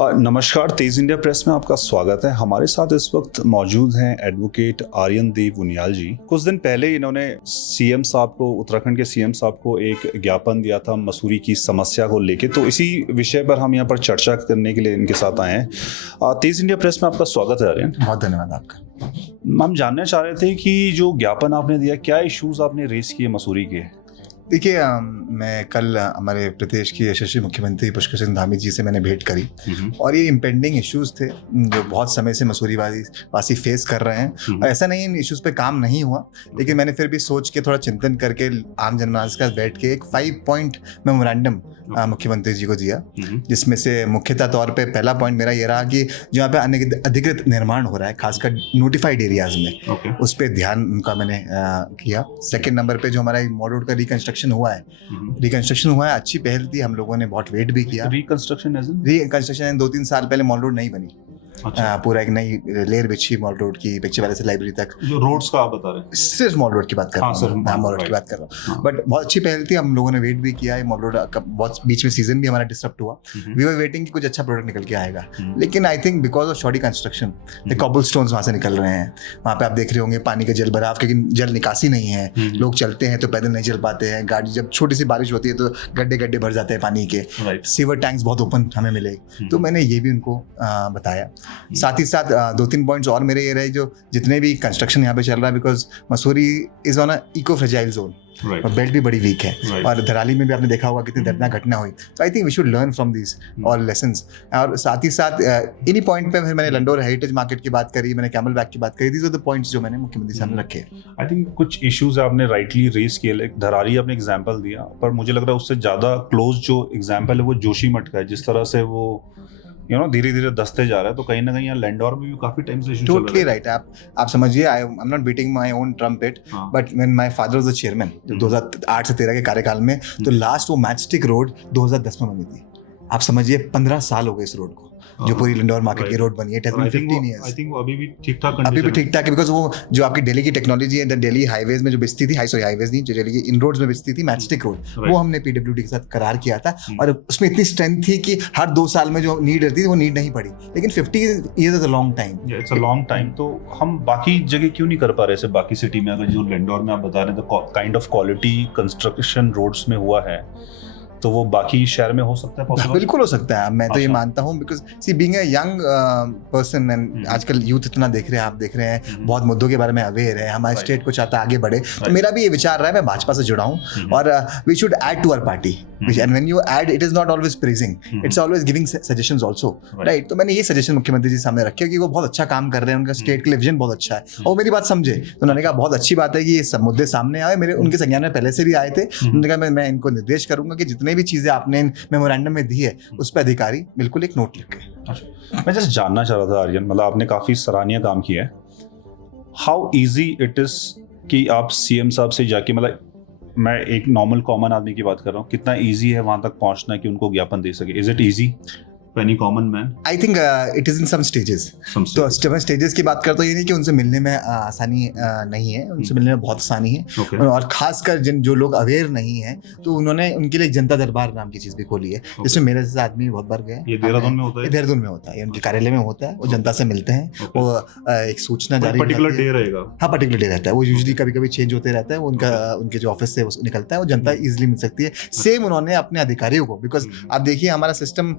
नमस्कार, तेज India press में आपका स्वागत है। हमारे साथ इस वक्त मौजूद हैं एडवोकेट आर्यन देव उनियाल जी। कुछ दिन पहले इन्होंने सीएम साहब को, उत्तराखंड के सीएम साहब को एक ज्ञापन दिया था मसूरी की समस्या को लेके, तो इसी विषय पर हम यहाँ पर चर्चा करने के लिए इनके साथ आए हैं। तेज इंडिया प्रेस में आपका स्वागत है आर्यन। बहुत धन्यवाद आपका। हम जानना चाह रहे थे कि जो ज्ञापन आपने दिया, क्या इश्यूज आपने रेस किए मसूरी के? देखिए, मैं कल हमारे प्रदेश के यशस्वी मुख्यमंत्री पुष्कर सिंह धामी जी से मैंने भेंट करी और ये इम्पेंडिंग इश्यूज थे जो बहुत समय से मसूरी वासी फेस कर रहे हैं। और ऐसा नहीं इन इश्यूज पे काम नहीं हुआ, लेकिन मैंने फिर भी सोच के थोड़ा चिंतन करके आम जनमानस के साथ बैठ के एक 5 पॉइंट मेमोरेंडम मुख्यमंत्री जी को दिया, जिसमें से मुख्यतः तौर पे पहला पॉइंट मेरा ये रहा कि जहाँ पे अनधिकृत निर्माण हो रहा है, खासकर नोटिफाइड एरियाज में, उस पर ध्यान उनका मैंने किया। सेकेंड नंबर पे जो हमारा मॉल रोड का रिकंस्ट्रक्शन हुआ है, अच्छी पहल थी। हम लोगों ने बहुत वेट भी किया। रिकंस्ट्रक्शन 2-3 साल पहले मॉल रोड नहीं बनी। अच्छा। पूरा एक नई लेयर बिछी मॉल रोड की, पिक्चर वाले से लाइब्रेरी तक। जो रोड्स का आप बता रहे हैं? सिर्फ मॉल रोड की बात कर रहा हूँ। मॉल रोड की बात कर रहा हूँ। बट बहुत अच्छी पहल थी। हम लोगों ने वेट भी किया है। मॉल रोड का बहुत बीच में सीजन भी हमारा डिस्टर्ब हुआ। वी वर वेटिंग कि कुछ अच्छा प्रोडक्ट निकल के आएगा, लेकिन I think because of shoddy construction cobble stones वहाँ से निकल रहे हैं। वहाँ पे आप देख रहे होंगे पानी का जल भराव, क्योंकि जल निकासी नहीं है। लोग चलते हैं तो पैदल नहीं चल पाते हैं। गाड़ी जब छोटी सी बारिश होती है तो गड्ढे गड्ढे भर जाते हैं पानी के। सीवर टैंक्स बहुत ओपन हमें मिले, तो मैंने ये भी उनको बताया। साथ ही साथ 2-3 पॉइंट्स और मेरे ये रहे, जो जितने भी कंस्ट्रक्शन यहाँ पे चल रहा है, because Mussoorie is on a eco fragile zone और बेल्ट भी बड़ी वीक है। और धराली में भी आपने देखा होगा कितनी दर्दनाक घटना हुई। तो I think we should learn from this all lessons. और साथ ही साथ इन्हीं पॉइंट पे फिर मैंने लंडोर हेरिटेज मार्केट की बात करी, मैंने कैमल बैक की बात करी। दीज आर द पॉइंट्स जो मैंने मुख्यमंत्री सामने रखे। आई थिंक कुछ इश्यूज आपने राइटली रेस किए। धराली आपने एग्जाम्पल दिया, पर मुझे लग रहा है उससे ज़्यादा क्लोज जो एग्जाम्पल है वो जोशीमठ का है। जिस तरह से वो धीरे धीरे दसते जा रहा है, तो कहीं ना कहीं यहाँ लैंडोर में भी काफी टाइम से टोटली राइट। आप समझिए, I am not beating my own trumpet, but when my father was the chairman 2008 से 13 के कार्यकाल में, तो लास्ट वो मैचस्टिक रोड 2010 में बनी थी। आप समझिए 15 साल हो गए इस रोड को, जो पूरी लंडोर मार्केट की रोड बनी है। 15 years। आई थिंक अभी भी ठीक-ठाक है, बिकॉज वो जो आपकी दिल्ली की टेक्नोलॉजी है, दिल्ली हाईवेज में जो बिचती थी, हाईवेज नहीं, जो दिल्ली की इन रोड्स में बिचती थी, मैचस्टिक रोड, वो हमने पीडब्ल्यूडी के साथ करार किया था। और उसमें इतनी स्ट्रेंथ थी कि हर 2 साल में जो नीड रहती थी वो नीड नहीं पड़ी। लेकिन 50 years is a long time. It's a long time. तो हम बाकी जगह क्यों नहीं कर पा रहे? बाकी सिटी में अगर जो लंडोर में आप बता रहे हैं, तो kind of quality construction roads में हुआ है, तो वो बाकी शहर में हो सकता है पॉसिबल? बिल्कुल हो सकता है। मैं तो ये मानता हूँ, because see being a young person, and आजकल यूथ इतना देख रहे हैं, आप देख रहे हैं, बहुत मुद्दों के बारे में अवेयर है, हमारे स्टेट को चाहता है आगे बढ़े। तो मेरा भी ये विचार रहा है मैं भाजपा से जुड़ा हूँ, और we should add to our party. And when you add, it is not always praising, it's always giving suggestions also, right? तो मैंने ये सजेशन मुख्यमंत्री जी सामने रखे कि वो बहुत अच्छा काम कर रहे हैं, उनका स्टेट के लिए विजन बहुत अच्छा है, और मेरी बात समझे। तो उन्होंने कहा बहुत अच्छी बात है कि ये सब मुद्दे सामने आए। मेरे उनके संज्ञान में पहले से भी आए थे। उन्होंने कहा मैं इनको निर्देश करूंगा कि जितने भी चीजें आपने मेमोरेंडम में दी है, उस पर अधिकारी बिल्कुल एक नोट लिखे। अच्छा, मैं जस्ट जानना चाह रहा था आर्यन, मतलब आपने काफी सराहनीय काम किया है। हाउ इजी इट इज कि आप सीएम साहब से जाके, मतलब मैं एक नॉर्मल कॉमन आदमी की बात कर रहा हूँ, कितना इजी है वहां तक पहुंचना कि उनको ज्ञापन दे सके? Is it easy any common man? I think it is in some stages. तो स्टेजेस की बात करता हूँ, ये नहीं कि उनसे मिलने में आसानी नहीं है, उनसे मिलने में बहुत आसानी है। और खासकर जो लोग अवेयर नहीं है, तो उन्होंने उनके लिए जनता दरबार नाम की चीज भी खोली है, जिसमें मेरे जैसे आदमी बहुत बार गए। ये देहरादून में होता है? देहरादून में होता है, उनके कार्यालय में होता है। वो जनता से मिलते हैं, वो एक सूचना जारी, पर्टिकुलर डे रहेगा। हाँ, पर्टिकुलर डे रहता है। वो यूजुअली कभी कभी चेंज होते रहता है। उनके जो ऑफिस से निकलता है, वो जनता इजिली मिल सकती है। सेम उन्होंने अपने अधिकारियों को, बिकॉज आप देखिए हमारा सिस्टम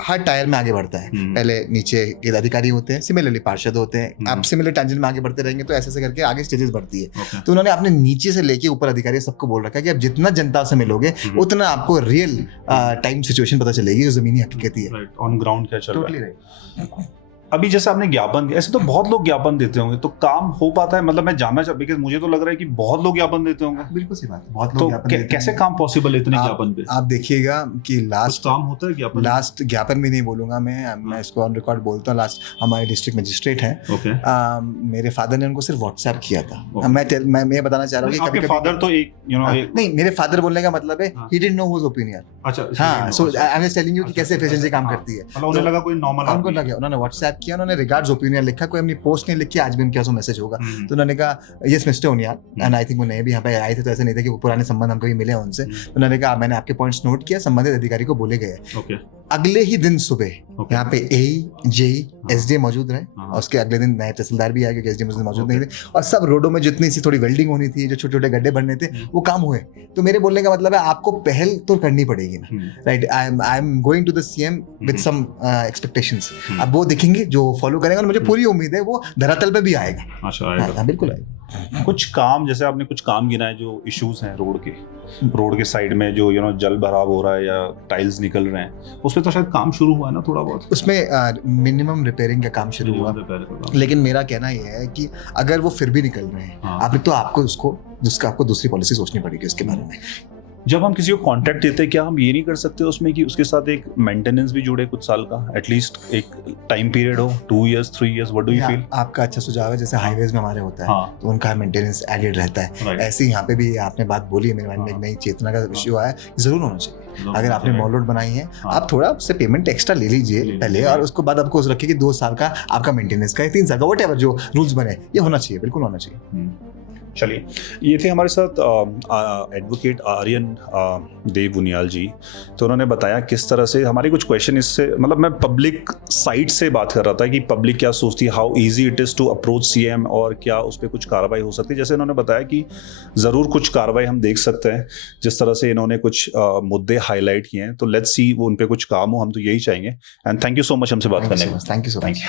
हर टायर में आगे बढ़ता है। पहले नीचे के अधिकारी होते हैं, सिमिलरली पार्षद होते हैं, आप सिमिलर टेंजेंट में आगे बढ़ते रहेंगे, तो ऐसे करके आगे स्टेजेस बढ़ती है। तो उन्होंने अपने नीचे से लेके ऊपर अधिकारी सबको बोल रखा है कि आप जितना जनता से मिलोगे, उतना आपको रियल टाइम सिचुएशन पता चलेगी, जो जमीनी हकीकत है, ऑन ग्राउंड क्या चल रहा है। अभी जैसे आपने ज्ञापन दिया, ऐसे तो बहुत लोग ज्ञापन देते होंगे, तो काम हो पाता है? मतलब मैं जानना चाहता, बिकॉज़ मुझे तो लग रहा है कि बहुत लोग ज्ञापन देते होंगे। बिल्कुल सही बात है, बहुत लोग ज्ञापन देते हैं। कैसे काम पॉसिबल है इतने ज्ञापन पे? आप देखिएगा कि लास्ट काम होता है ज्ञापन, लास्ट ज्ञापन भी नहीं बोलूंगा मैं इसको ऑन रिकॉर्ड बोलता हूँ। लास्ट हमारे डिस्ट्रिक्ट मजिस्ट्रेट हैं, मेरे फादर ने उनको सिर्फ व्हाट्सएप किया था। मैं ये बताना चाह रहा हूँ कि फादर तो एक नहीं, मेरे फादर बोलने का मतलब है he didn't know his opinion. अच्छा, हाँ, so I am just telling you कि कैसे एफिशिएंसी काम करती है। मतलब उन्हें लगा कोई नॉर्मल, उनको लगा, उन्होंने व्हाट्सएप किया, उन्होंने रिगार्ड्स ओपिनियन लिखा, कोई अपनी पोस्ट नहीं लिखी, आज भी उनके पास मैसेज होगा। तो उन्होंने कहा yes mister Uniyal, and I think वो नए भी यहाँ पे आए थे, तो ऐसा नहीं था कि वो पुराने संबंध हम कभी मिले उनसे। उन्होंने कहा मैंने आपके पॉइंट्स नोट किया, संबंधित अधिकारी को बोले गए। अगले ही दिन सुबह Okay. यहाँ पे ए जे एसडीए मौजूद रहे हाँ। और उसके अगले दिन नए तहसीलदार भी आए क्योंकि एसडीए मुझे मौजूद नहीं थे, और सब रोडों में जितनी सी थोड़ी वेल्डिंग होनी थी, जो छोटे छोटे गड्ढे भरने थे, वो काम हुए। तो मेरे बोलने का मतलब है आपको पहल तो करनी पड़ेगी ना, right. I am going to the CM with some expectations. अब वो देखेंगे जो फॉलो करेंगे, और मुझे पूरी उम्मीद है वो धरातल पे भी आएगा। अच्छा हाँ, बिल्कुल आएगा। कुछ काम, जैसे आपने कुछ काम गिनाए जो इश्यूज हैं रोड के साइड में, जो जल भराव हो रहा है या टाइल्स निकल रहे हैं, उसमें तो शायद काम शुरू हुआ है ना थोड़ा बहुत? उसमें मिनिमम रिपेयरिंग का काम शुरू हुआ, लेकिन मेरा कहना यह है कि अगर वो फिर भी निकल रहे हैं, हाँ। तो आपको आपको दूसरी पॉलिसी सोचनी पड़ेगी उसके बारे में। जब हम किसी को कॉन्ट्रैक्ट देते हैं, क्या हम ये नहीं कर सकते उसमें कि उसके साथ एक मेंटेनेंस भी जुड़े कुछ साल का, एटलीस्ट एक टाइम पीरियड हो, 2 years 3 years? What do you feel? आपका अच्छा सुझाव है, जैसे हाईवेज में हमारे होता है, हाँ। तो उनका मेंटेनेंस एडेड रहता है। Right. ऐसे ही यहाँ पे भी आपने बात बोली है, मेरे मन में एक नई चेतना का इश्यू आया, जरूर होना चाहिए। अगर आपने मॉल रोड बनाई है, आप थोड़ा उससे पेमेंट एक्स्ट्रा ले लीजिए पहले, और उसके बाद आपको रखिए कि 2 साल का आपका मेंटेनेंस का, 3 साल का, वट एवर जो रूल्स बने, ये होना चाहिए, बिल्कुल होना चाहिए। चलिए, ये थे हमारे साथ एडवोकेट आर्यन देव बुनियाल जी। तो उन्होंने बताया किस तरह से हमारी कुछ क्वेश्चन, इससे मतलब मैं पब्लिक साइड से बात कर रहा था कि पब्लिक क्या सोचती है, how easy it is to approach CM, और क्या उस पर कुछ कार्रवाई हो सकती है। जैसे इन्होंने बताया कि ज़रूर कुछ कार्रवाई हम देख सकते हैं, जिस तरह से इन्होंने कुछ मुद्दे हाईलाइट किए हैं। तो लेट्स सी वो उन पर कुछ काम हो, हम तो यही चाहेंगे। And thank you so much हमसे बात करने में। Thank you so much.